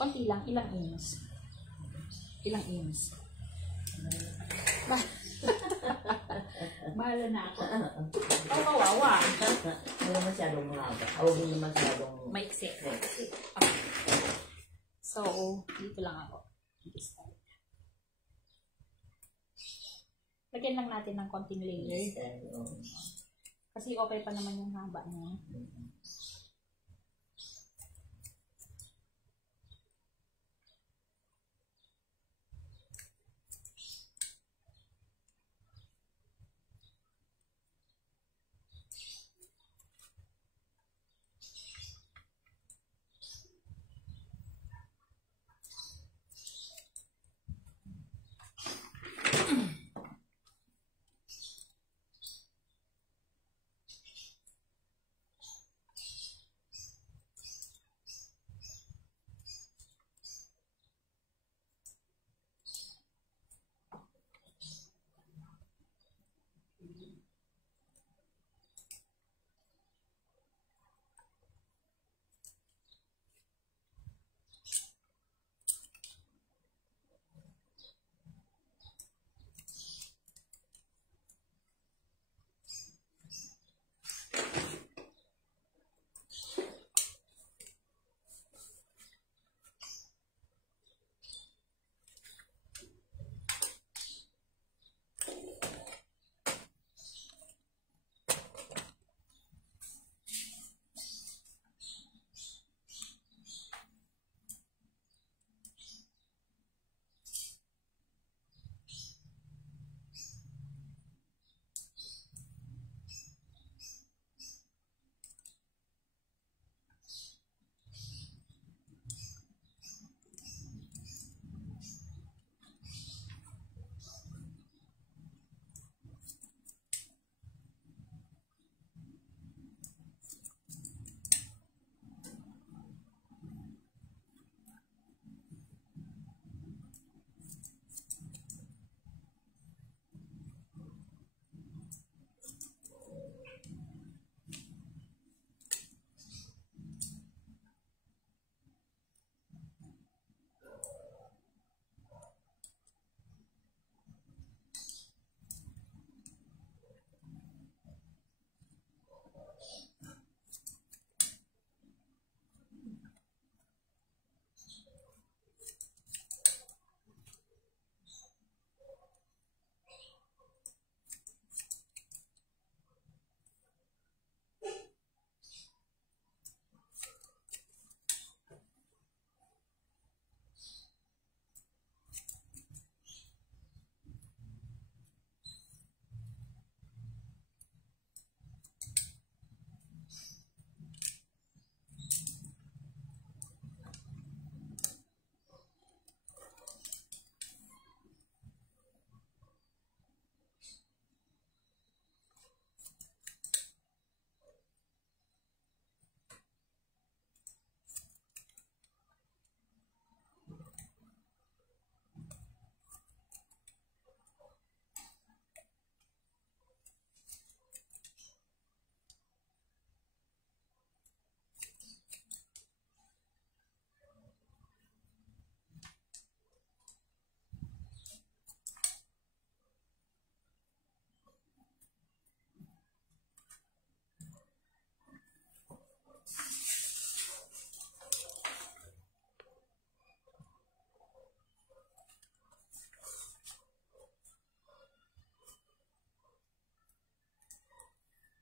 Konti lang, ilang inch. Ilang inch. Bahala na ako. Oh, kawawa. Hindi masyadong mahaba. Hindi masyadong maiksi. Okay. So, dito lang ako. Lagyan lang natin ng konting layer. Kasi okay pa naman yung haba niya.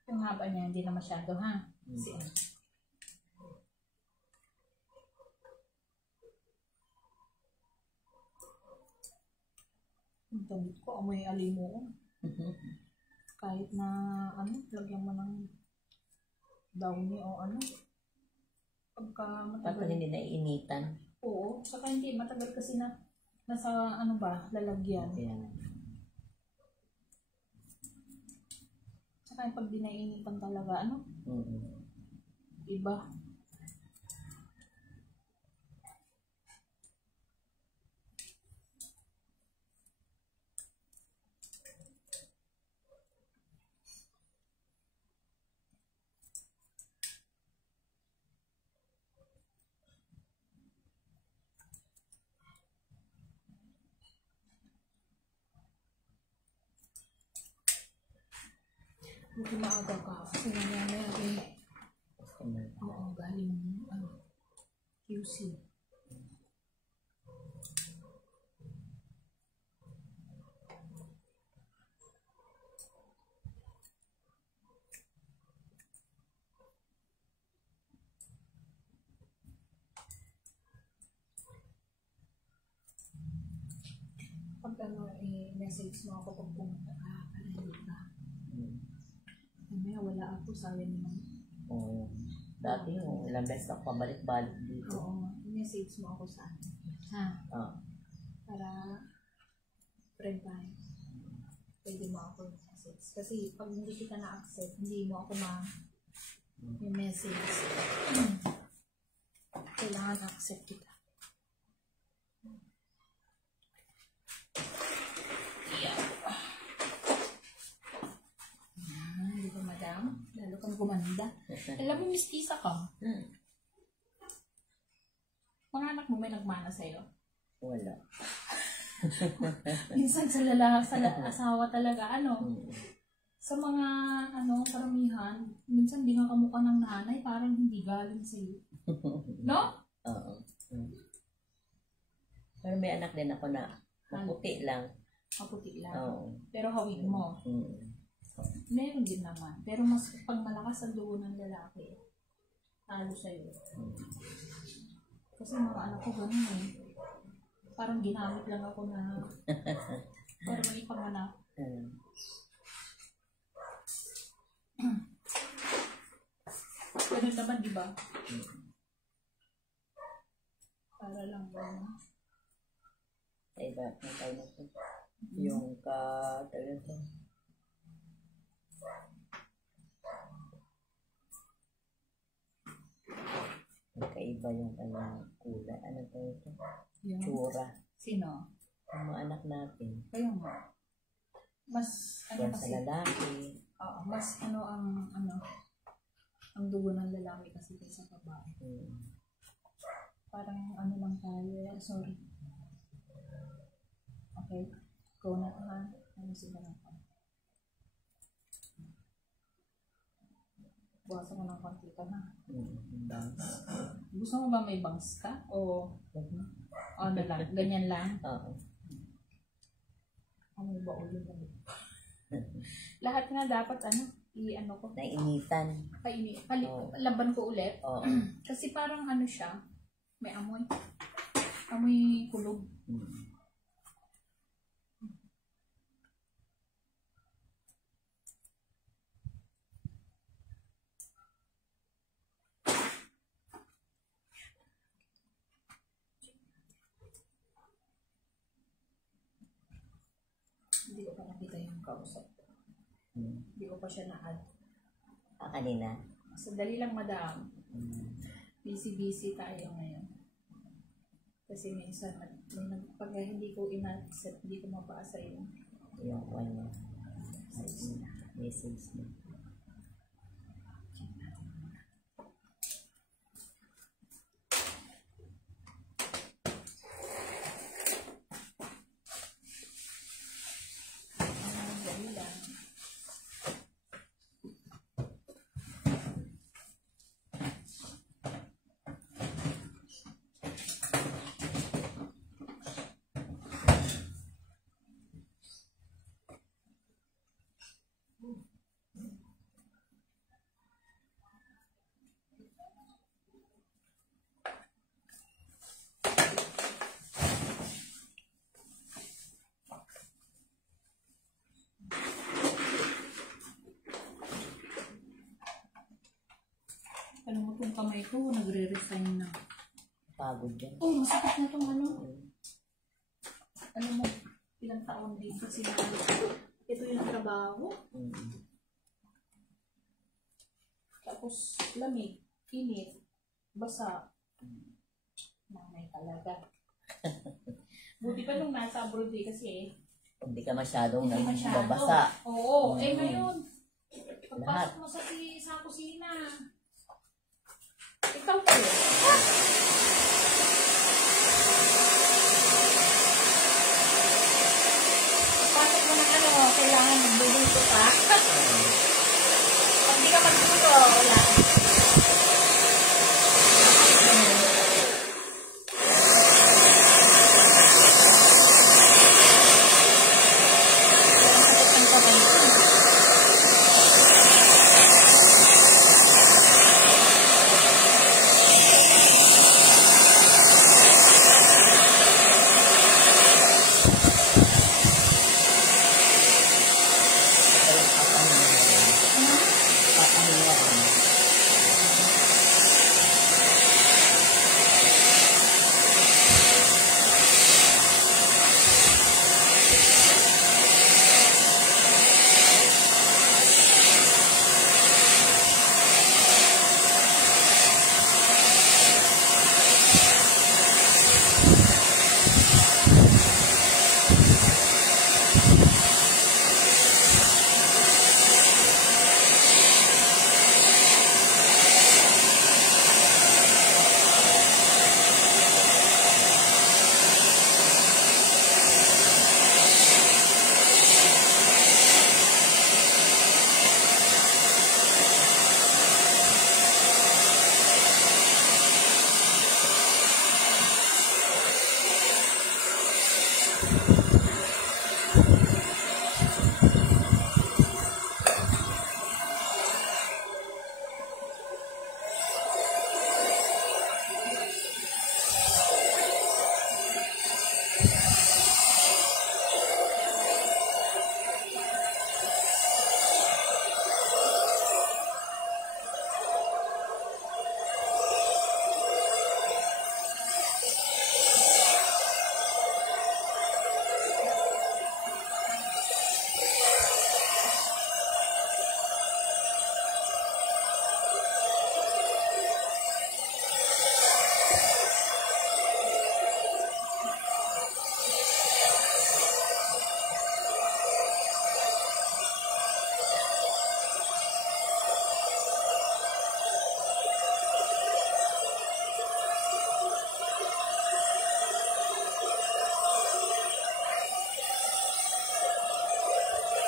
Yung haba niya, hindi na masyado, ha? Kasi, ang damit ko, amoy alimo. Kahit na, lagyan mo ng downy o pagka matagal. Pagka hindi naiinitan. Oo, saka hindi, matagal kasi na, nasa, lalagyan. Yeah. Saka pag di naiinitan talaga, iba. Buti maaga ka. Kasi mamaya oo, galing QC. Pag message mo ako pag pumunta ka, alayo ka. Mamaya wala ako, sayang naman. Oo. Dati yung ilang beses ako pabalik-balik dito. Oo, message mo ako sa akin. Ha? Oo. Para friend tayo. Pwede mo ako message. Kasi pag hindi kita na-accept, hindi mo ako message. Kailangan accept kita. Di ba, madam? Lalo kang gumanda. Alam mo, mistisa ka. Mga anak mo may nagmana sa'yo? Wala. Minsan sa asawa talaga, sa mga, karamihan, minsan di nga kamukha ng nanay, parang hindi galing sa'yo. No? Oo. Pero may anak din ako na maputi lang. Maputi lang. Oo. Pero hawig mo. Meron din naman. Pero mas pag malakas ang dugo ng lalaki, talo sa'yo. Kasi mga anak ko ganun eh. Parang ginamit lang ako na para may panganak. Ganun naman, di ba? Para lang ba? Sa iba, tayo na ito. Yung talaga. Magkaiba yung kanyang kulay. Ano to ito? Yung tsura. Sino? Yung mga anak natin. Kayo nga. Mas, yan kasi, sa lalaki. mas ang dugo ng lalaki kasi kaysa babae. Parang lang tayo. Sorry. Okay. Go na ha. Sila na pa. Buwasan ko ng konti ka na. Gusto mo ba may bangs ka? O ano lang? Ganyan lang? Oo. Ano ba ulo ba? Lahat na dapat ko. Nainitan. Laban ko ulit. Oo. Kasi parang siya. May amoy. Amoy kulog. Hindi ko pa nakita yung kausap. Hindi ko pa siya na-add. Kanina? Sandali lang, madam. Busy tayo ngayon. Kasi minsan, pag hindi ko ina-accept, hindi ko mabasa yung kanya. Message na. Alam mo itong kamay ko, nagre-resign na. Pagod yan. Masakit na itong Alam mo, ilang taon din kasi ito yung trabaho. Tapos lamig, init, basa. Nanay talaga. Buti pa nung nasa abroad kasi hindi ka masyadong hindi nababasa. Oo, ngayon, pagpasok mo sa kusina, ikaw po. Pasok mo ng kailangan magbuluto ka. Hindi ka magluto, wala.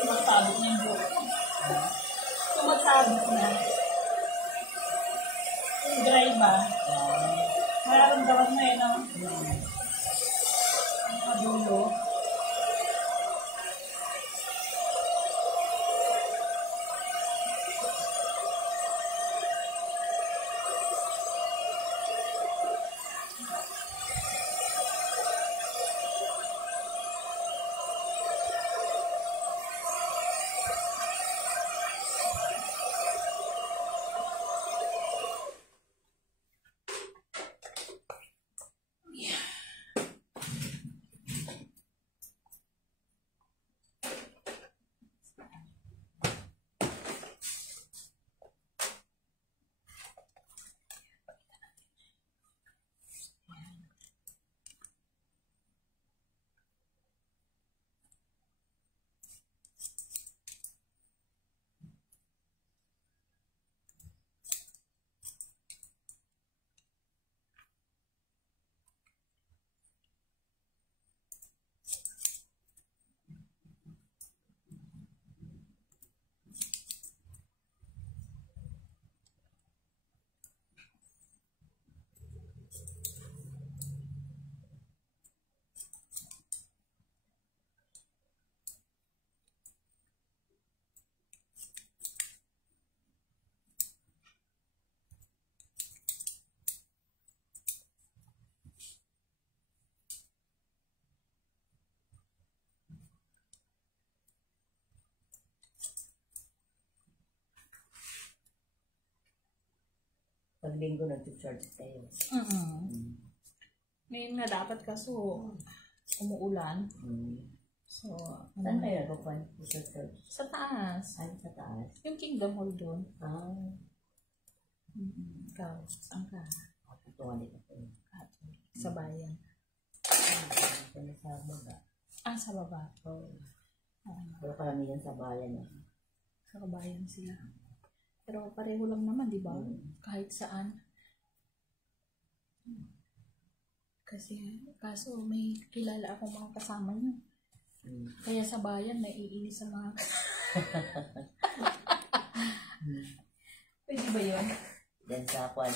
Tumagsabot na yung buhok. Tumagsabot na. Yung dry ba? Mararamdaman mo no? Ang kadulo. Pag linggo nag-charge kayo. Ngayon nga dapat kaso umuulan. So, saan kayo nagpapan sa church? Sa taas. Ay, sa taas? Yung Kingdom Hall doon. Ikaw, saan ka? Tuwan dito po. Sa bayan. Sa baba. Sa baba. Pero karamihan sa bayan. Sa kabayan sila. Pero pareho lang naman, di ba? Kahit saan. Kasi, kaso may kilala akong mga kasama niyo. Kaya sa bayan, naiinis sa mga... Pwede ba yun? Diyan sa kwan,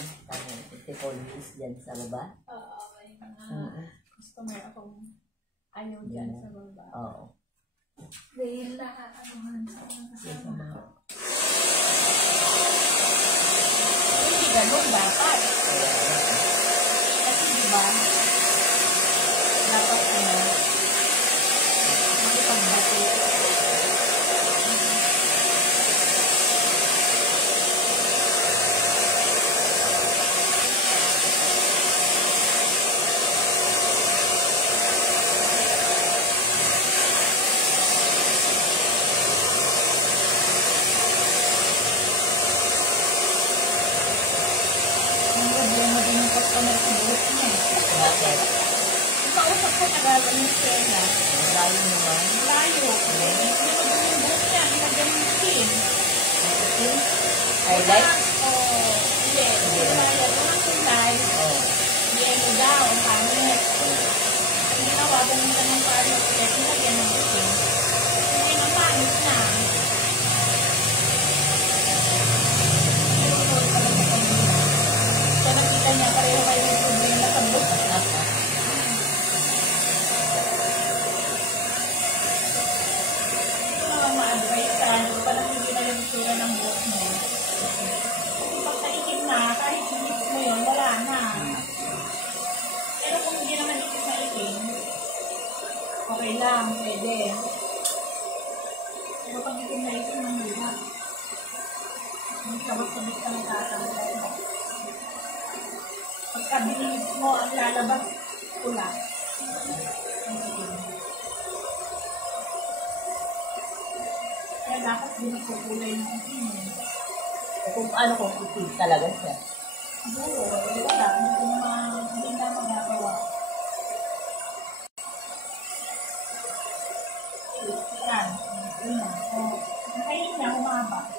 Tipoli's diyan sa baba. Oo, may mga customer akong ayaw dyan sa baba. Oo. Dahil nakakanohan sa mga kasama. Hindi ganun dapat. Kasi diba, dapat makipagbato. Bakit? Kausap ko nagawa yung Stella. Layo naman. Layo. Hindi mo doon yung buhok niya. Ginagyan yung skin. Highlight? Oo. Hindi. Highlight. Unang kulay. Yellow daw. Ang pangit. Ang ginawa, pumunta ng parlor ulit. Ginagyan ng skin. Hindi na pangit na. Kaya nakita niya pareho kayo yung problema sa buhok. Parang hindi na yung itsura ng buhok mo. Kasi pag naikip na, kahit inis mo yun, wala na. Pero kung hindi naman ikip na ikim, okay lang, pwede. Pero pag ikim na ikim, mahirap. Ang sabot-sabot ka ng tatanggal. Pagka binilis mo, ang lalabas, pula. Kaya dapat binagkukulay ng itim. Kung ano kung itig talaga siya. Siguro, wala. Hindi na magagawa. Yan. Nakainin niya, humaba.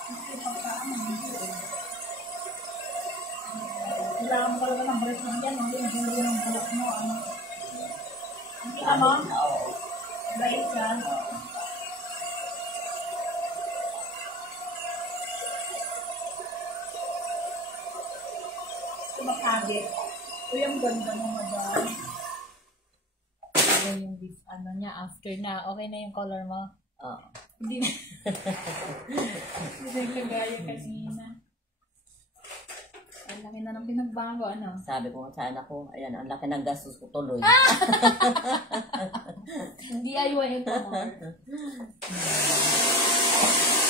Kasi pagkaan, hindi. Kailangan mo talaga ng break ng yan. Hindi nagulo ng bulak mo. Hindi ka mo? Oo. Right yan. Sumakabit. O yung ganda mo, madam. Ano yung ano niya, after na. Okay na yung color mo? Oo. Hindi na. Hindi na yung kagaya kanina. Ang laki na ng pinagbago, ano? Sabi ko sa anak ko, ayan, ang laki ng gastos ko tuloy. DIY ito mo.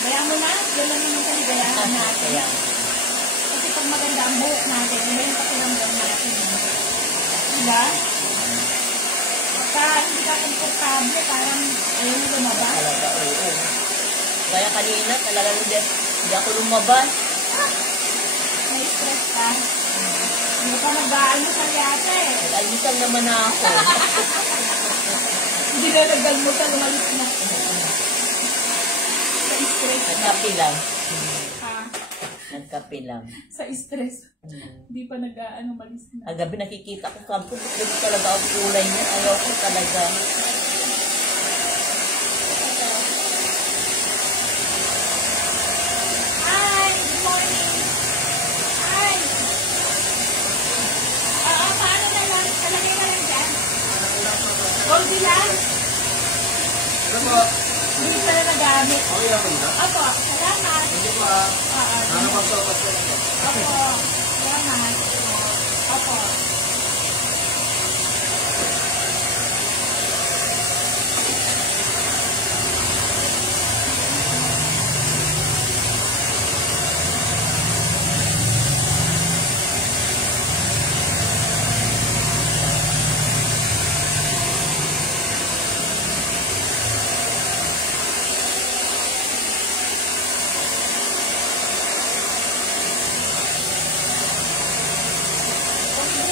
Kaya mo na, yan lang naman kaligayahan natin. Kasi pag maganda ang buhok natin, ngayon pa silang natin. Diba? Pagka hindi ka komportable, parang ayaw mo lumabas. Talaga, oo. Kaya kanina, talaga hindi ako lumabas. May stress ka. Hindi ka mag-aano sa yata eh. Nag-almusal naman ako. Hindi na nag-almusal, umalis na. Sa stress. Nagkape lang. Ha? Nagkape lang. Sa stress. Hindi pa nag-aano, umalis na. Agabi nakikita ko, sabi ko, gusto talaga ang kulay niya. Ayaw ko talaga. Hi! Good morning! Hi! Paano na lang? Talagay na lang dyan? Goldie lang? Ano po? Hindi pa na nagamit. Okay lang po nila? Opo, salamat. Hindi po nakapagsapas ko lang po. Opo, salamat. Opo.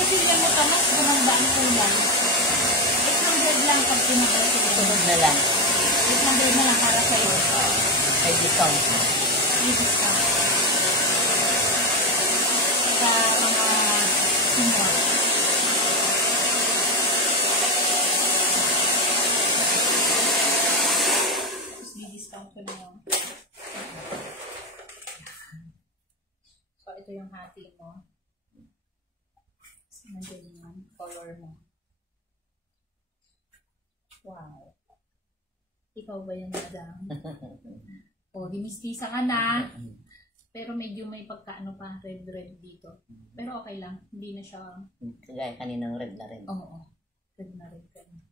Bigyan mo ka mas gumanda ang kulang. 800 lang pag pinagawa sila. Sunod na lang. 800 na lang para sa'yo. May discount. I-discount. Sa mga senior. Tapos color mo. Wow. Ikaw ba yung madam? O, dimistisa ka na. Pero medyo may pagkaano pa, red dito. Pero okay lang. Hindi na siya... Kagaya kaninang red na red. Oo. Red na red ka na.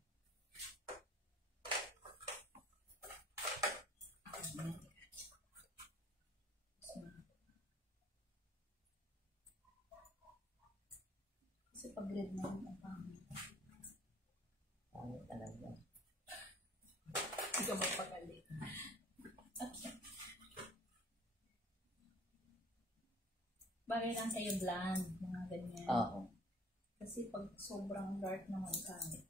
Kasi pag red na rin ang pangit. Pangit talaga. Hindi ka magpagalit. Bagay lang sa'yo bland, mga ganyan. Oo. Kasi pag sobrang dark naman pangit.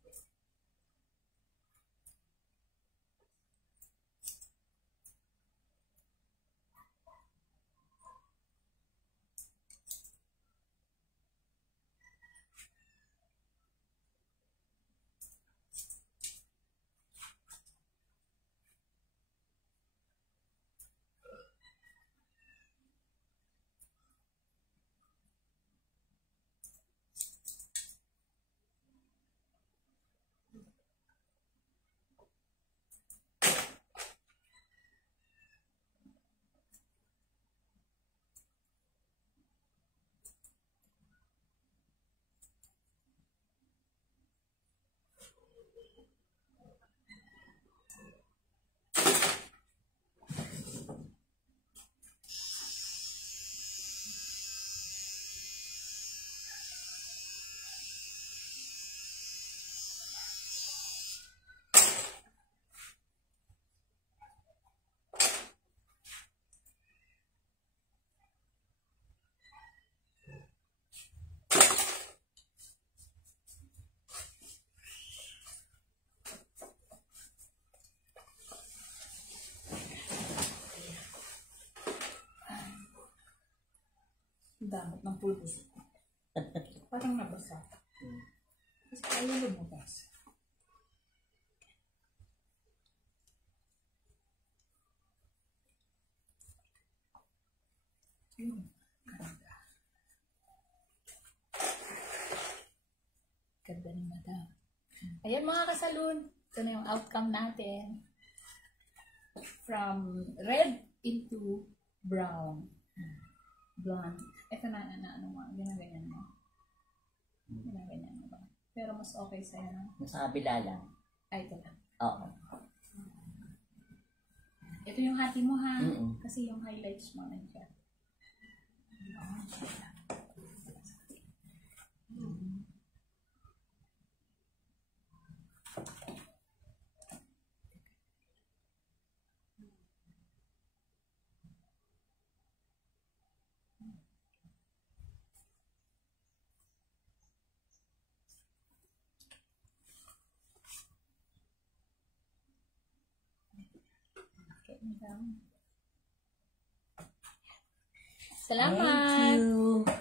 Damot ng pulbos. Parang nabasa. Kasi ayaw lumabas. Yun. Ganda. Ganda ni madam. Ayan mga kasalun. Ito na yung outcome natin. From red into brown. Blonde. Ito na, ano mo, ginaganyan mo. Ginaganyan mo ba? Pero mas okay sa'yo na. Sa kabila lang. Ay, ito lang. Oo. Ito yung hati mo ha. Mm-mm. Kasi yung highlights mo nandiyan. Salamat! Thank you.